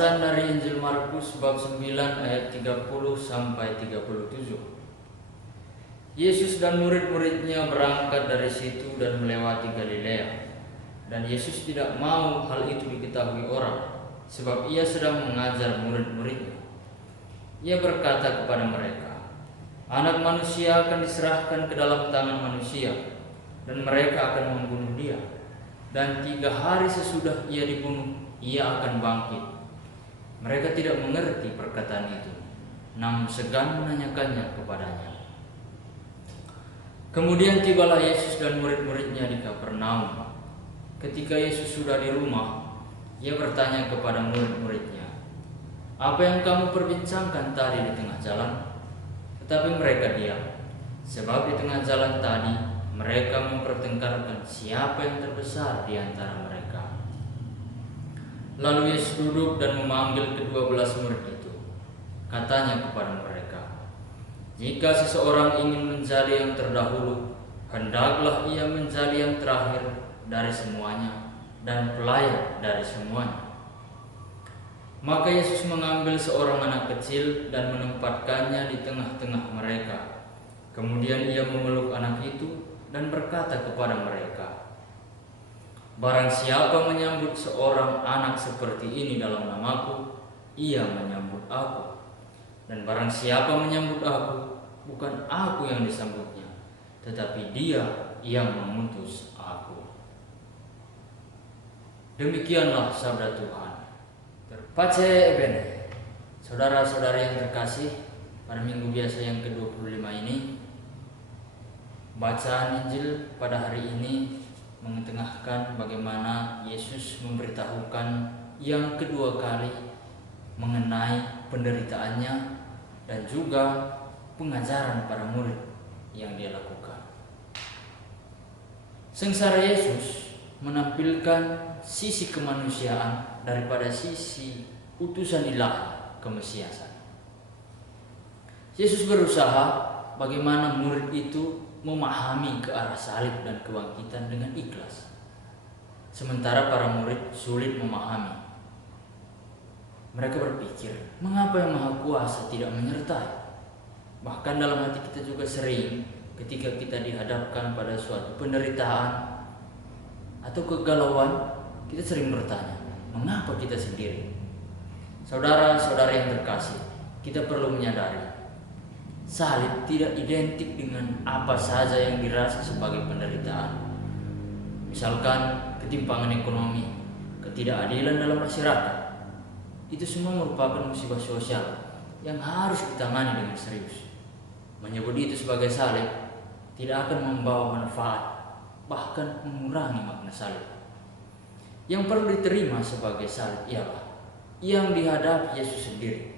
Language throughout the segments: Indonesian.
Bacaan dari Injil Markus bab 9 ayat 30 sampai 37. Yesus dan murid-muridnya berangkat dari situ dan melewati Galilea. Dan Yesus tidak mau hal itu diketahui orang, sebab ia sedang mengajar murid-muridnya. Ia berkata kepada mereka, Anak manusia akan diserahkan ke dalam tangan manusia, dan mereka akan membunuh dia. Dan 3 hari sesudah ia dibunuh, ia akan bangkit. Mereka tidak mengerti perkataan itu, namun segan menanyakannya kepadanya. Kemudian tibalah Yesus dan murid-muridnya di Kapernaum. Ketika Yesus sudah di rumah, ia bertanya kepada murid-muridnya, Apa yang kamu perbincangkan tadi di tengah jalan? Tetapi mereka diam, sebab di tengah jalan tadi mereka mempertengkarkan siapa yang terbesar di antara mereka. Lalu Yesus duduk dan memanggil ke-12 murid itu. Katanya kepada mereka, Jika seseorang ingin menjadi yang terdahulu, hendaklah ia menjadi yang terakhir dari semuanya dan pelayan dari semuanya. Maka Yesus mengambil seorang anak kecil dan menempatkannya di tengah-tengah mereka. Kemudian ia memeluk anak itu dan berkata kepada mereka, Barang siapa menyambut seorang anak seperti ini dalam namaku, ia menyambut aku. Dan barang siapa menyambut aku, bukan aku yang disambutnya, tetapi dia yang mengutus aku. Demikianlah sabda Tuhan. Pace bene, saudara-saudari yang terkasih, pada minggu biasa yang ke-25 ini, bacaan Injil pada hari ini mengetengahkan bagaimana Yesus memberitahukan yang kedua kali mengenai penderitaannya dan juga pengajaran para murid yang dia lakukan. Sengsara Yesus menampilkan sisi kemanusiaan daripada sisi utusan ilahi kemesiasan. Yesus berusaha bagaimana murid itu memahami ke arah salib dan kebangkitan dengan ikhlas, sementara para murid sulit memahami. Mereka berpikir, mengapa yang Maha Kuasa tidak menyertai? Bahkan dalam hati kita juga sering ketika kita dihadapkan pada suatu penderitaan atau kegalauan, kita sering bertanya, mengapa kita sendiri? Saudara-saudari yang terkasih, kita perlu menyadari salib tidak identik dengan apa saja yang dirasa sebagai penderitaan. Misalkan ketimpangan ekonomi, ketidakadilan dalam masyarakat. Itu semua merupakan musibah sosial yang harus ditangani dengan serius. Menyebut itu sebagai salib tidak akan membawa manfaat, bahkan mengurangi makna salib. Yang perlu diterima sebagai salib ialah yang dihadapi Yesus sendiri.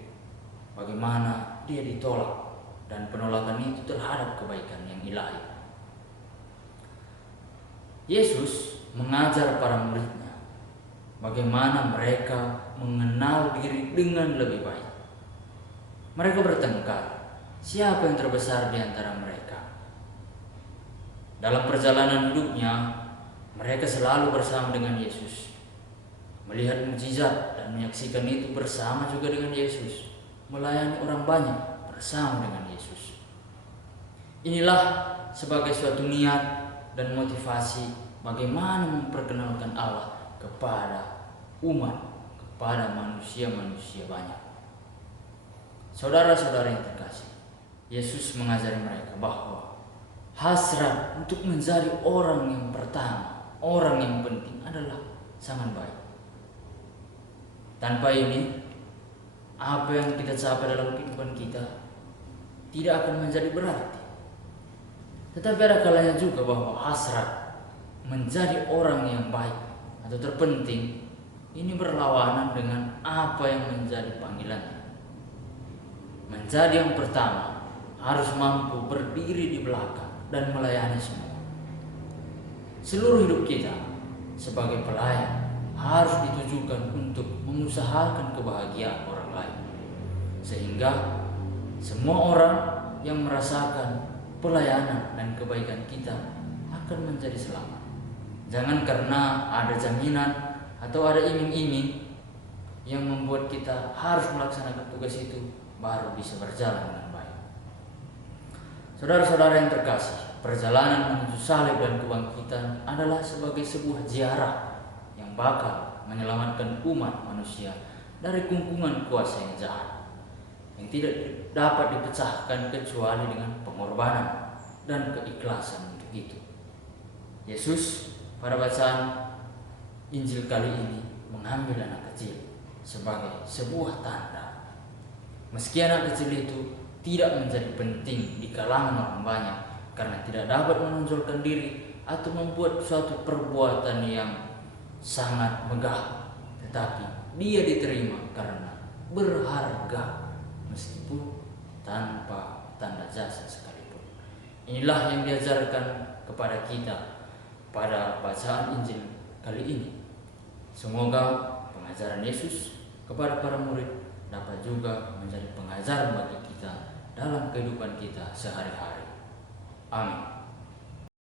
Bagaimana dia ditolak dan penolakan itu terhadap kebaikan yang ilahi. Yesus mengajar para muridnya bagaimana mereka mengenal diri dengan lebih baik. Mereka bertengkar, siapa yang terbesar di antara mereka. Dalam perjalanan hidupnya, mereka selalu bersama dengan Yesus, melihat mukjizat dan menyaksikan itu bersama juga dengan Yesus, melayani orang banyak bersama dengan Yesus. Inilah sebagai suatu niat dan motivasi bagaimana memperkenalkan Allah kepada umat, kepada manusia-manusia banyak. Saudara-saudara yang terkasih, Yesus mengajari mereka bahwa hasrat untuk menjadi orang yang pertama, orang yang penting adalah sangat baik. Tanpa ini, apa yang kita capai dalam kehidupan kita tidak akan menjadi berarti. Tetapi ada kalanya juga bahwa hasrat menjadi orang yang baik atau terpenting ini berlawanan dengan apa yang menjadi panggilannya. Menjadi yang pertama harus mampu berdiri di belakang dan melayani semua. Seluruh hidup kita sebagai pelayan harus ditujukan untuk mengusahakan kebahagiaan orang lain, sehingga semua orang yang merasakan pelayanan dan kebaikan kita akan menjadi selamat. Jangan karena ada jaminan atau ada iming-iming yang membuat kita harus melaksanakan tugas itu baru bisa berjalan dengan baik. Saudara-saudara yang terkasih, perjalanan menuju salib dan kebangkitan adalah sebagai sebuah ziarah yang bakal menyelamatkan umat manusia dari kungkungan kuasa yang jahat, yang tidak dapat dipecahkan kecuali dengan pengorbanan dan keikhlasan untuk itu. Yesus pada bacaan Injil kali ini mengambil anak kecil sebagai sebuah tanda. Meski anak kecil itu tidak menjadi penting di kalangan orang banyak karena tidak dapat menonjolkan diri atau membuat suatu perbuatan yang sangat megah, tetapi dia diterima karena berharga meskipun tanpa tanda jasa sekalipun. Inilah yang diajarkan kepada kita pada bacaan Injil kali ini. Semoga pengajaran Yesus kepada para murid dapat juga menjadi pengajaran bagi kita dalam kehidupan kita sehari-hari. Amin.